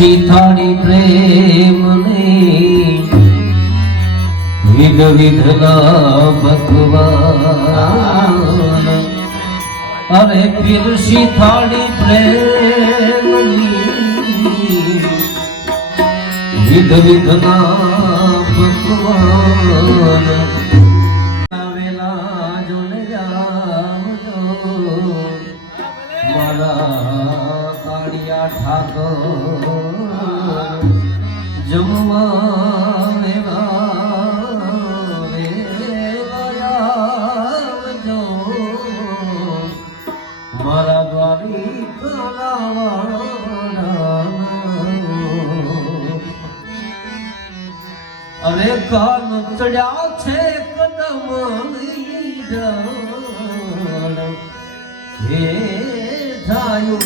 શીથાળી પ્રેમની વિધ વિધના ભગવાન અરે પીર શીથાળી પ્રેમની વિધ વિધના ભગવાન આવેલા જોને જાવજો મારા કાળિયા ઠાકર જમવા મારા દ્વારિકા અરે કાન ચડ્યા છે કદમ હે જાયું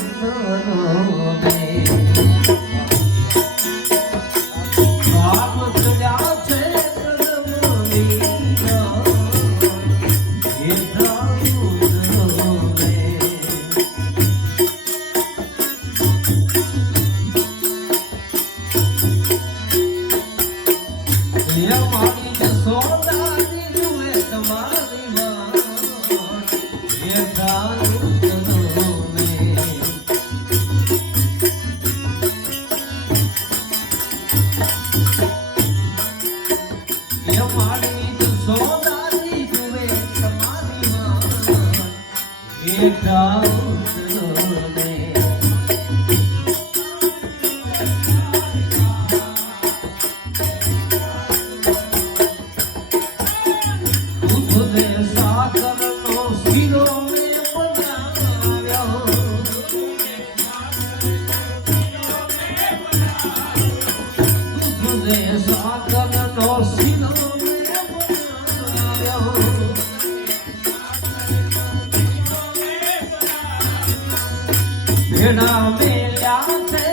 ભેડા મેલ્યા છે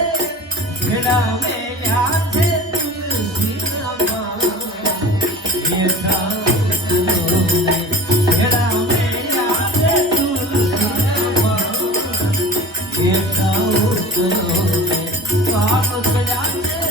ભેડા મેલ્યા છે તુલસી ભેડા મેલ્યા છે તુલસી પાપ ચડ્યા છે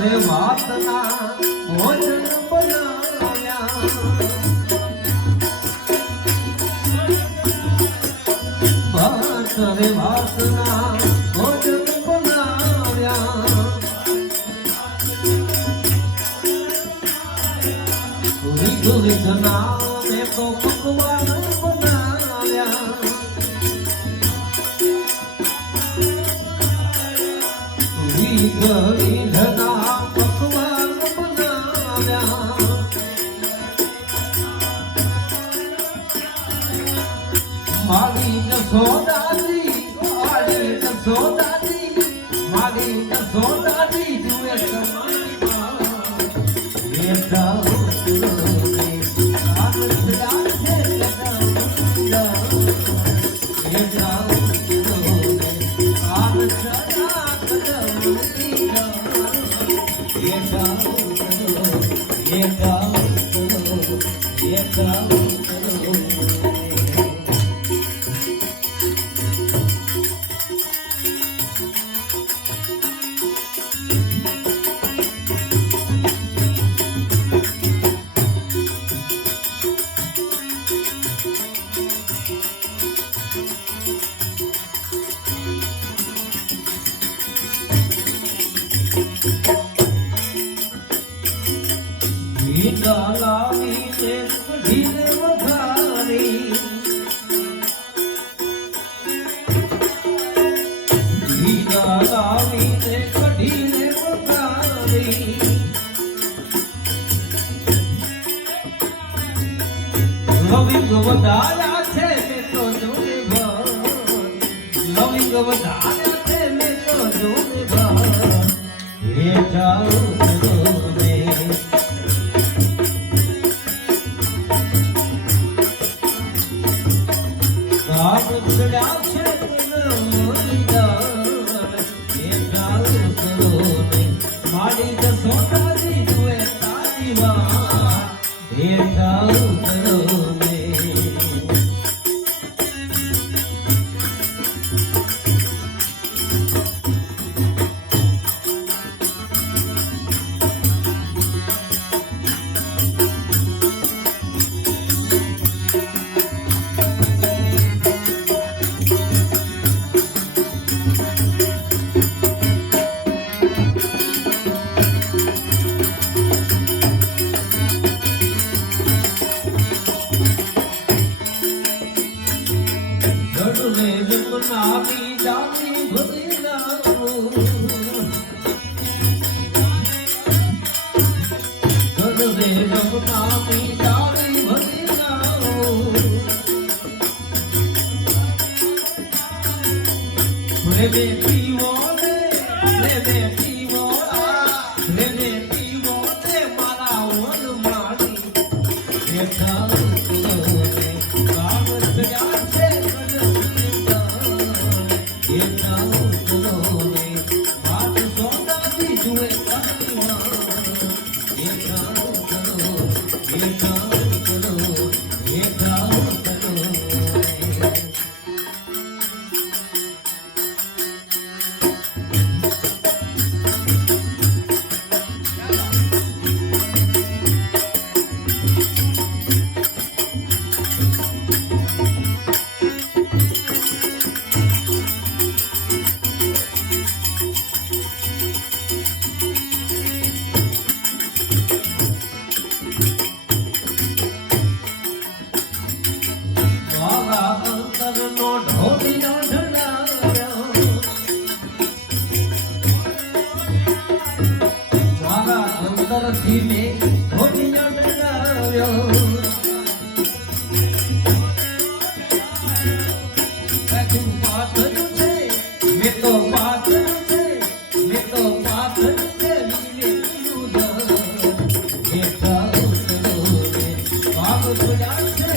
રે વાતના ભોજન બનાવ્યા ભાત રે વાતના ભોજન બનાવ્યા વિધ વિધના મેં તો પકવાન બનાવ્યા વિધ વિધના મારી સોદાદી મારી સોદાદી મારી સોદાદી જુએ તમારી લાવીને કઢીને વઘારી લાવી વધાર્યા છે મેં તો જોને ભર લવિંગ વધાર્યા છે મેં તો જોને ભર હે જાઉં ને કામ ચડ્યા છે મોરી દાન હે જાઉં ને માડી તો સોનારી જુએ તારી વાત હે જાઉં ને નામી જાની ભરી લાવું ગરબે રમનામી જાની ભરી લાવું રે બેટીઓ રે બેટીઓ રે બેટીઓ તે મારા વન માડી બેઠા કામ થયા છે ધીમે ધોનિયા ડરાવ્યો તું પાથરું છે મેં તો પાથરું છે મેં તો પાથરું છે કામ છોડ્યા છે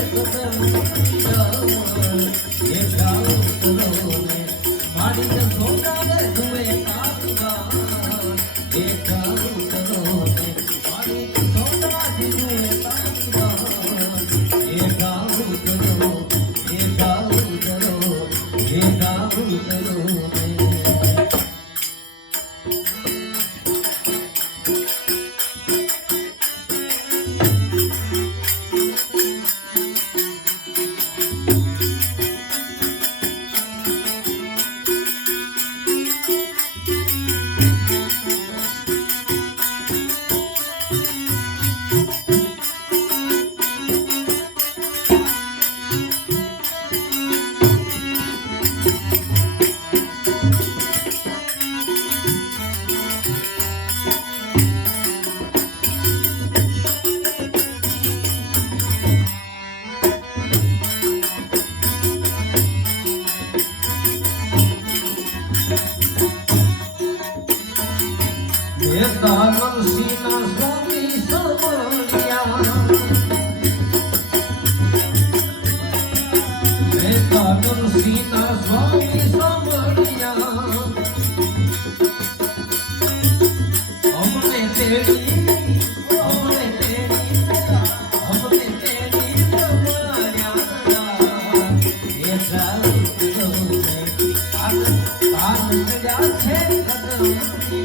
મારી સોના જુએ કામ કાનસીના સ્વામી સમણ્યા કાનસીના સ્વામી સમણ્યા અમને તેડી છે